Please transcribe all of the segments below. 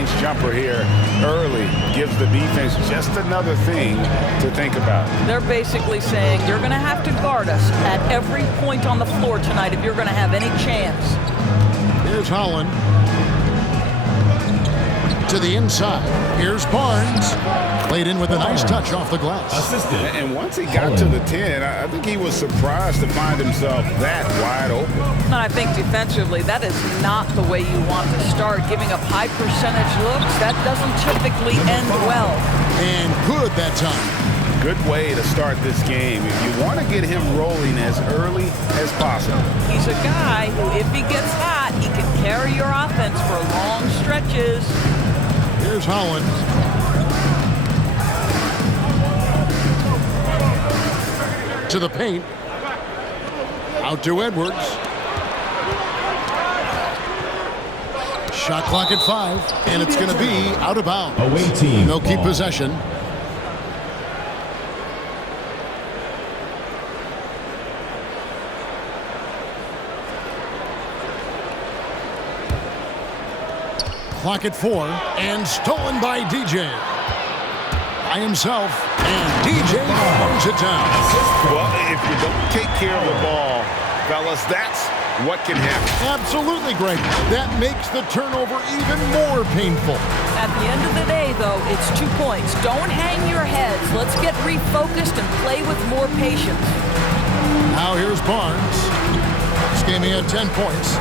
mid-range jumper here early gives the defense just another thing to think about. They're basically saying you're going to have to guard us at every point on the floor tonight if you're going to have any chance. Here's Holland. To the inside. Here's Barnes. Played in with a nice touch off the glass. And once he got to the 10, I think he was surprised to find himself that wide open. And I think defensively, that is not the way you want to start. Giving up high percentage looks, that doesn't typically end well. And good that time. Good way to start this game. If you want to get him rolling as early as possible. He's a guy who, if he gets hot, he can carry your offense for long stretches. Here's Holland. To the paint. Out to Edwards. Shot clock at 5, and it's going to be out of bounds. Away team. They'll keep possession. Clock at 4, and stolen by DJ. By himself, and DJ throws it down. Well, if you don't take care of the ball, fellas, that's what can happen. Absolutely, Greg. That makes the turnover even more painful. At the end of the day, though, it's 2 points. Don't hang your heads. Let's get refocused and play with more patience. Now here's Barnes. This game he had 10 points.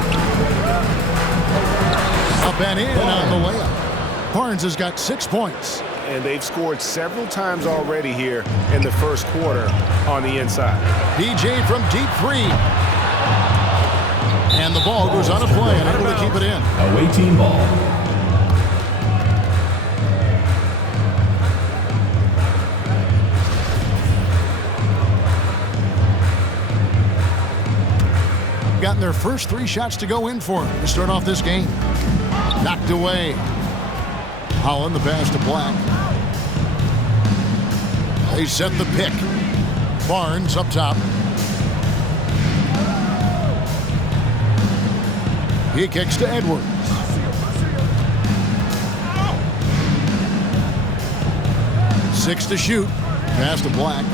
Up and in on the layup. Barnes has got 6 points. And they've scored several times already here in the first quarter on the inside. DJ from deep 3. And the ball goes on a play and able to keep it in. Away team ball. Gotten their first 3 shots to go in for him to start off this game. Knocked away. Holland, the pass to Black. They set the pick. Barnes up top. He kicks to Edwards. Six to shoot. Pass to Black.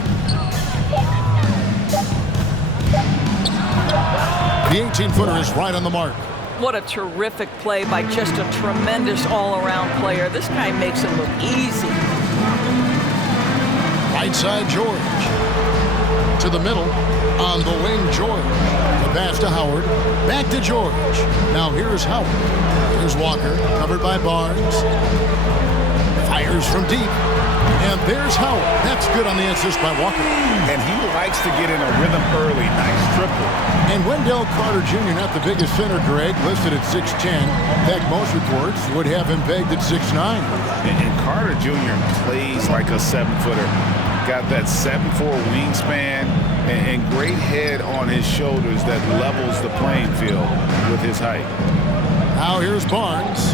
The 18-footer is right on the mark. What a terrific play by just a tremendous all-around player. This guy makes it look easy. Right side, George. To the middle. On the wing, George. The pass to Howard. Back to George. Now here's Howard. Here's Walker. Covered by Barnes. Fires from deep. And there's Howard. That's good on the assist by Walker. And he likes to get in a rhythm early. Nice triple. And Wendell Carter Jr., not the biggest center, Greg, listed at 6'10". In fact, most reports would have him pegged at 6'9". And Carter Jr. plays like a 7-footer. Got that 7'4" wingspan and great head on his shoulders that levels the playing field with his height. Now here's Barnes.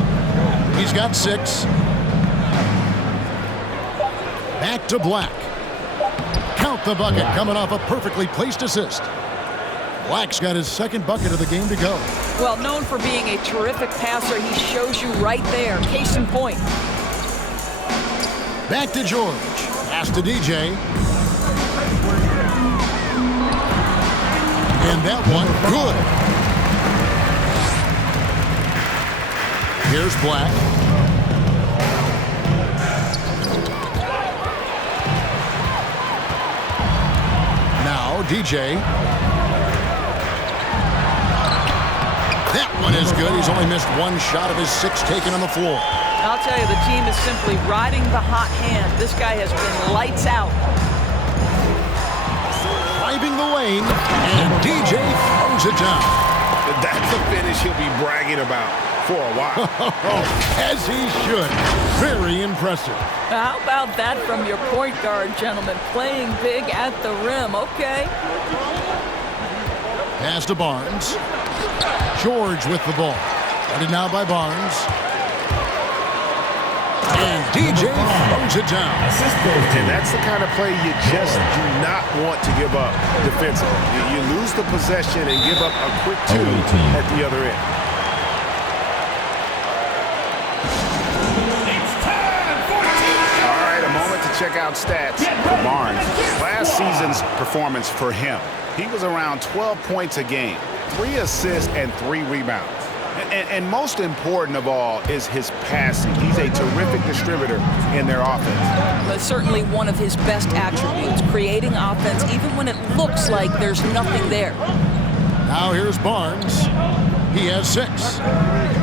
He's got 6. Back to Black. Count the bucket coming off a perfectly placed assist. Black's got his second bucket of the game to go. Well, known for being a terrific passer, he shows you right there. Case in point. Back to George. Pass to DJ. And that one, good. Here's Black. Now DJ. That one is good. He's only missed 1 shot of his 6 taken on the floor. I'll tell you, the team is simply riding the hot hand. This guy has been lights out. Driving the lane, and DJ throws it down. That's a finish he'll be bragging about for a while. As he should. Very impressive. How about that from your point guard, gentlemen? Playing big at the rim. Okay. Pass to Barnes. George with the ball. Started now by Barnes. And DJ throws it down. And that's the kind of play you just do not want to give up defensively. You lose the possession and give up a quick 2 at the other end. check out stats for Barnes. Last season's performance for him, he was around 12 points a game, 3 assists and 3 rebounds. And most important of all is his passing. He's a terrific distributor in their offense. But certainly one of his best attributes, creating offense even when it looks like there's nothing there. Now here's Barnes. He has 6.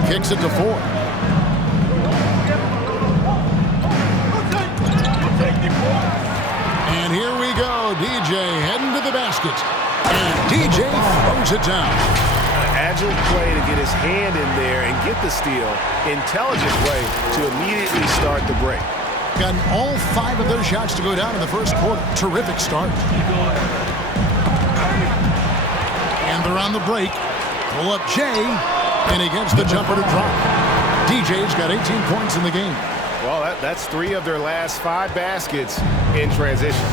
Kicks it to 4. And here we go. DJ heading to the basket. And DJ throws it down. Agile play to get his hand in there and get the steal. Intelligent way to immediately start the break. Gotten all 5 of their shots to go down in the first quarter. Terrific start. And they're on the break. Pull up Jay. And he gets the jumper to drop. DJ's got 18 points in the game. Well, that's 3 of their last 5 baskets in transition.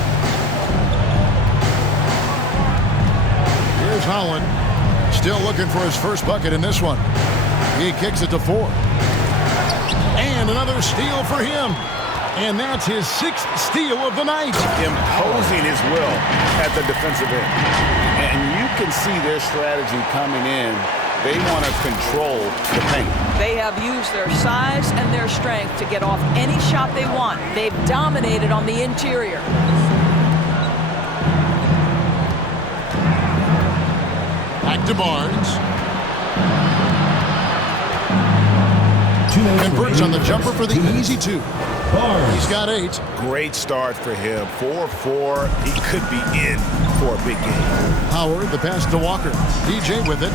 Here's Holland. Still looking for his first bucket in this one. He kicks it to 4. And another steal for him. And that's his 6th steal of the night. Imposing his will at the defensive end. And you can see their strategy coming in. They want to control the paint. They have used their size and their strength to get off any shot they want. They've dominated on the interior. Back to Barnes. Converts on the jumper for the easy 2. He's got 8. Great start for him. 4-4. He could be in for a big game. Howard, the pass to Walker. DJ with it.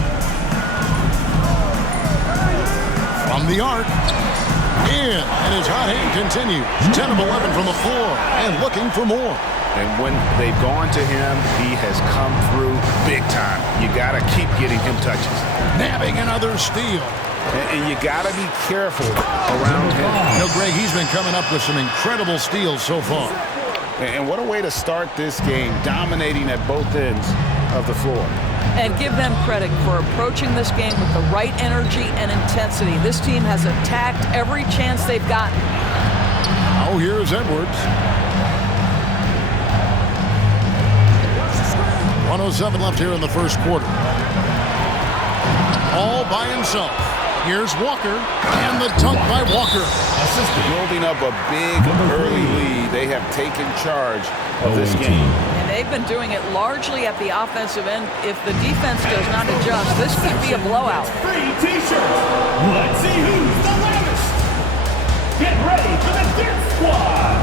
From the arc. In. And his hot hand continues. 10 of 11 from the floor. And looking for more. And when they've gone to him, he has come through big time. You got to keep getting him touches. Nabbing another steal. And you got to be careful around him. You know, Greg, he's been coming up with some incredible steals so far. And what a way to start this game, dominating at both ends of the floor. And give them credit for approaching this game with the right energy and intensity. This team has attacked every chance they've gotten. Oh, here's Edwards. 1:07 left here in the first quarter. All by himself. Here's Walker, and the dunk by Walker. Building up a big early lead. They have taken charge of this game. And they've been doing it largely at the offensive end. If the defense does not adjust, this could be a blowout. Free t-shirts. Let's see who's the loudest. Get ready for the Dance Squad.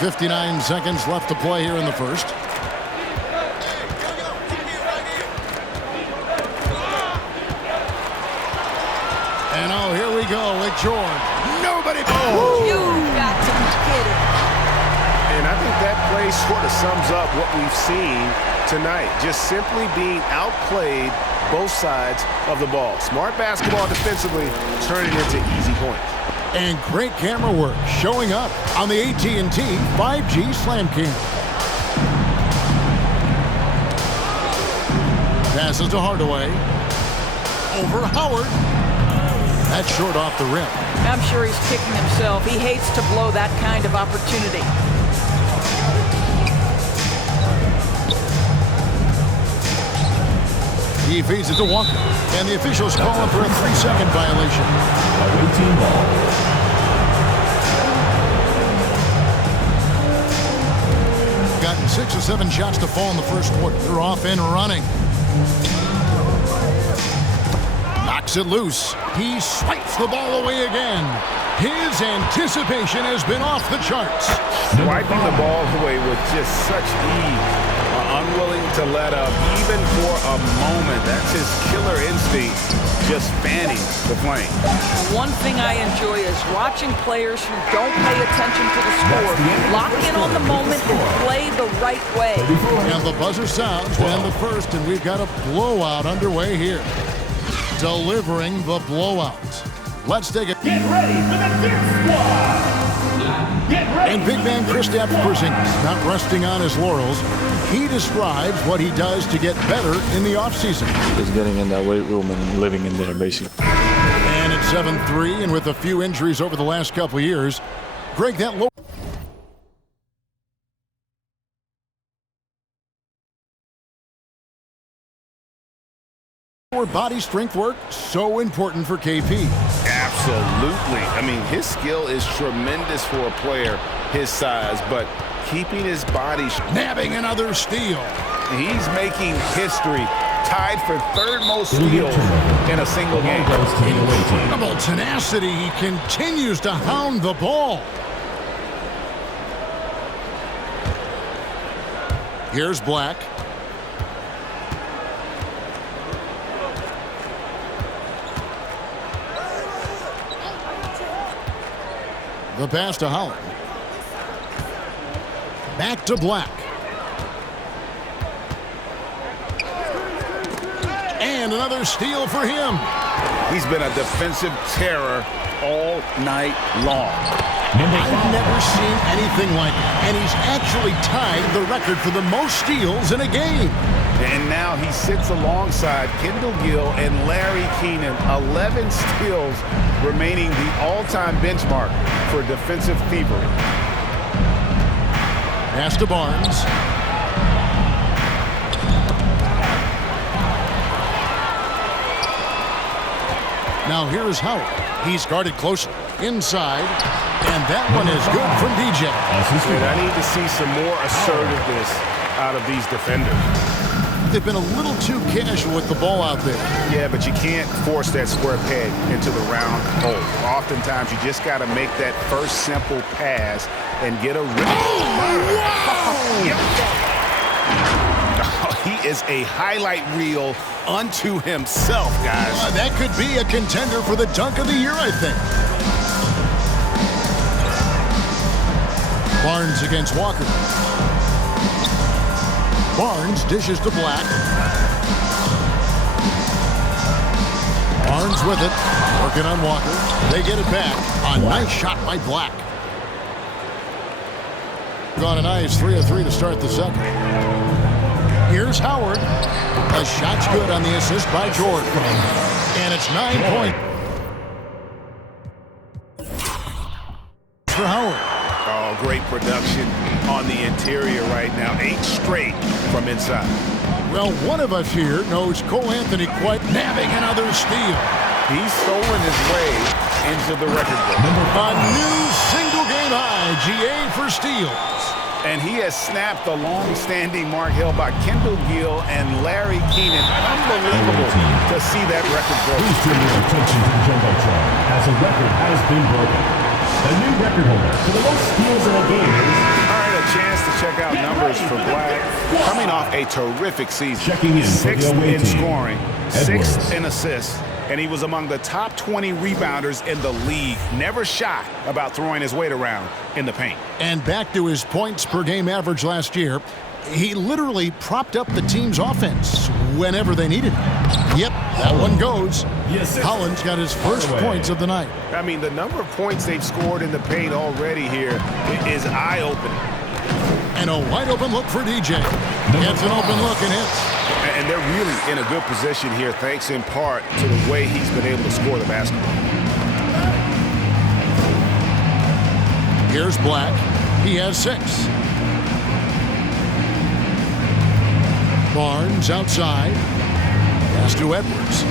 .59 seconds left to play here in the first. And oh, here we go with George. Nobody. Oh. You got to be kidding. And I think that play sort of sums up what we've seen tonight. Just simply being outplayed both sides of the ball. Smart basketball defensively, turning into easy points. And great camera work showing up on the AT&T 5G Slam Cam. Passes to Hardaway. Over Howard. That's short off the rim. I'm sure he's kicking himself. He hates to blow that kind of opportunity. He feeds it to Walker. And the officials call him for a 3-second violation. Away team ball. Gotten 6 or 7 shots to fall in the first quarter. They're off and running. Knocks it loose. He swipes the ball away again. His anticipation has been off the charts. Swiping the ball away with just such ease. Unwilling to let up, even for a moment. That's his killer instinct, just fanning the flame. One thing I enjoy is watching players who don't pay attention to the score lock in on the moment and play the right way. And the buzzer sounds to end the first, and we've got a blowout underway here. Delivering the blowout. Let's take it. Get ready for the Dance Squad. Get And big man Kristaps Porzingis, not resting on his laurels, he describes what he does to get better in the offseason. Just getting in that weight room and living in there, basically. And at 7'3", and with a few injuries over the last couple of years, Greg, that low body strength work so important for KP. Absolutely. I mean, his skill is tremendous for a player his size, but keeping his body... Nabbing another steal. He's making history, tied for third most steals in a single game. Incredible tenacity. He continues to hound the ball. Here's Black. The pass to Howard. Back to Black. And another steal for him. He's been a defensive terror all night long. I've never seen anything like it. And he's actually tied the record for the most steals in a game. And now he sits alongside Kendall Gill and Larry Keenan. 11 steals remaining the all-time benchmark for defensive thievery. Pass to Barnes. Now here is Howard. He's guarded closely. Inside. And that one is good from DJ. And I need to see some more assertiveness out of these defenders. They've been a little too casual with the ball out there. Yeah, but you can't force that square peg into the round hole. Oftentimes, you just got to make that first simple pass and get a... He is a highlight reel unto himself, guys. That could be a contender for the dunk of the year, I think. Barnes against Walker. Barnes dishes to Black. Barnes with it. Working on Walker. They get it back. A nice shot by Black. Got a nice 3 of 3 to start the second. Here's Howard. The shot's good on the assist by Jordan. And it's 9 points for Howard. Oh, great production on the interior right now. 8 straight from inside. Well, one of us here knows Cole Anthony quite nabbing another steal. He's stolen his way into the record book. A new single-game high, GA for steals. And he has snapped the long-standing mark held by Kendall Gill and Larry Keenan. Unbelievable to see that record broken. Please turn your attention to the Jumbotron as a record has been broken. The new record holder for the most steals in a game is... All right, a chance to check out numbers for Black. Coming off a terrific season. Checking in for the 6th away in team, scoring, Edwards. 6th in assists, and he was among the top 20 rebounders in the league. Never shy about throwing his weight around in the paint. And back to his points per game average last year, he literally propped up the team's offense whenever they needed it. Yep, that one goes. Yes, sir. Collins got his first points of the night. I mean, the number of points they've scored in the paint already here is eye-opening. And a wide-open look for DJ. Gets an open look and hits. And they're really in a good position here, thanks in part to the way he's been able to score the basketball. Here's Black. He has 6. Barnes outside. Pass to Edwards.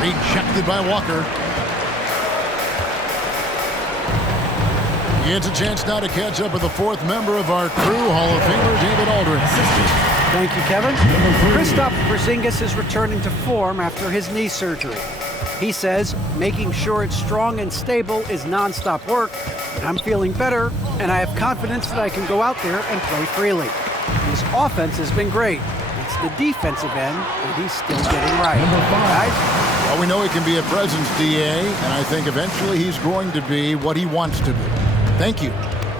Rejected by Walker. He gets a chance now to catch up with the 4th member of our crew, Hall of Famer David Aldridge. Thank you, Kevin. Kristaps Porzingis is returning to form after his knee surgery. He says making sure it's strong and stable is nonstop work. I'm feeling better, and I have confidence that I can go out there and play freely. His offense has been great. It's the defensive end that he's still getting right. Guys? Well, we know he can be a presence, DA, and I think eventually he's going to be what he wants to be. Thank you.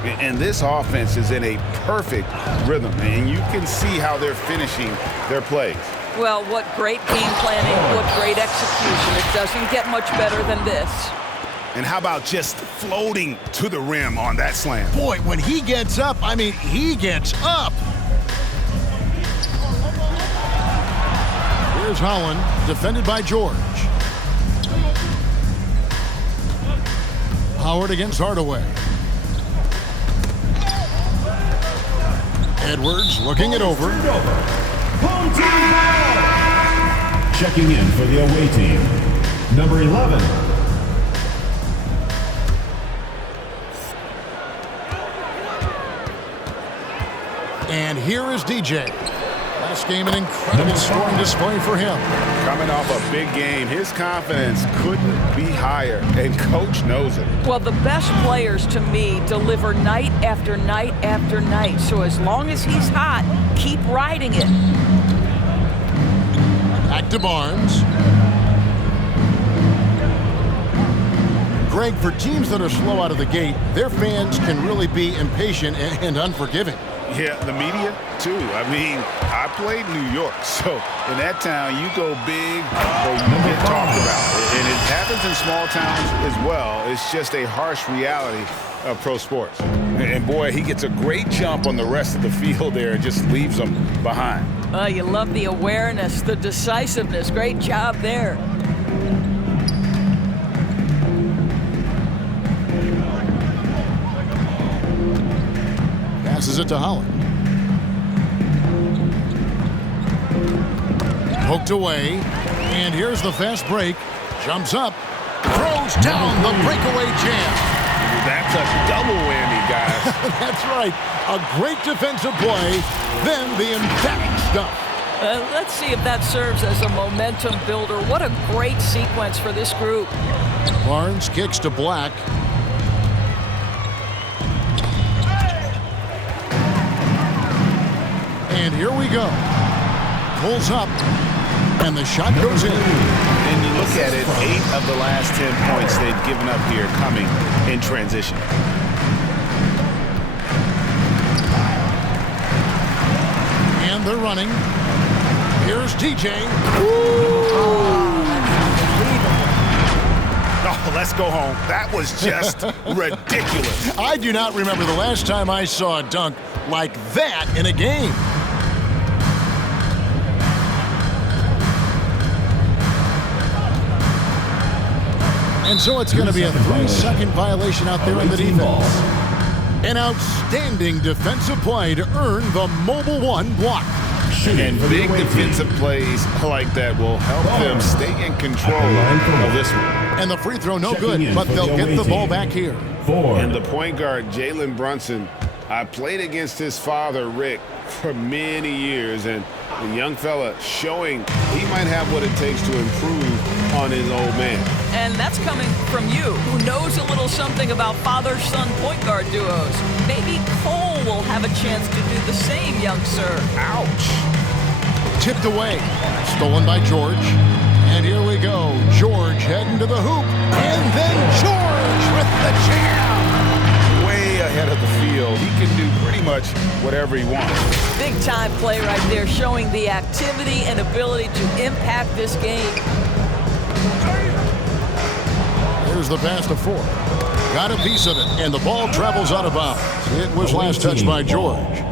And this offense is in a perfect rhythm, and you can see how they're finishing their plays. Well, what great game planning, what great execution. It doesn't get much better than this. And how about just floating to the rim on that slam? Boy, when he gets up, I mean, he gets up. Here's Holland, defended by George. Howard against Hardaway. Edwards looking it over. Home team ball. Checking in for the away team, number 11. And here is DJ. Last game, an incredible scoring display for him. Coming off a big game, his confidence couldn't be higher, and coach knows it. Well, the best players to me deliver night after night after night. So as long as he's hot, keep riding it. Back to Barnes. Greg, for teams that are slow out of the gate, their fans can really be impatient and unforgiving. Yeah, the media, too. I mean, I played New York, so in that town, you go big or you get talked about. And it happens in small towns as well. It's just a harsh reality of pro sports. And boy, he gets a great jump on the rest of the field there and just leaves them behind. You love the awareness, the decisiveness. Great job there. Passes it to Holland. Poked away. And here's the fast break. Jumps up. Throws down the breakaway jam. That's a double whammy, guys. That's right. A great defensive play. Then the emphatic stuff. Let's see if that serves as a momentum builder. What a great sequence for this group. Barnes kicks to Black. And here we go. Pulls up, and the shot goes in. And you look at it, 8 of the last 10 points they've given up here coming in transition. And they're running. Here's TJ. Oh, let's go home. That was just ridiculous. I do not remember the last time I saw a dunk like that in a game. And so it's going to be a 3-second violation out there in the defense. An outstanding defensive play to earn the Mobile One block. And big defensive plays like that will help them stay in control of this one. And the free throw no good, but they'll get the ball back here. And the point guard, Jalen Brunson, I played against his father, Rick, for many years, and the young fella showing he might have what it takes to improve on his old man. And that's coming from you, who knows a little something about father-son point guard duos. Maybe Cole will have a chance to do the same, young sir. Ouch. Tipped away. Stolen by George. And here we go. George heading to the hoop. And then George with the jam. Way ahead of the field. He can do pretty much whatever he wants. Big time play right there, showing the activity and ability to impact this game. Here's the pass to Ford. Got a piece of it, and the ball travels out of bounds. It was last touched by George.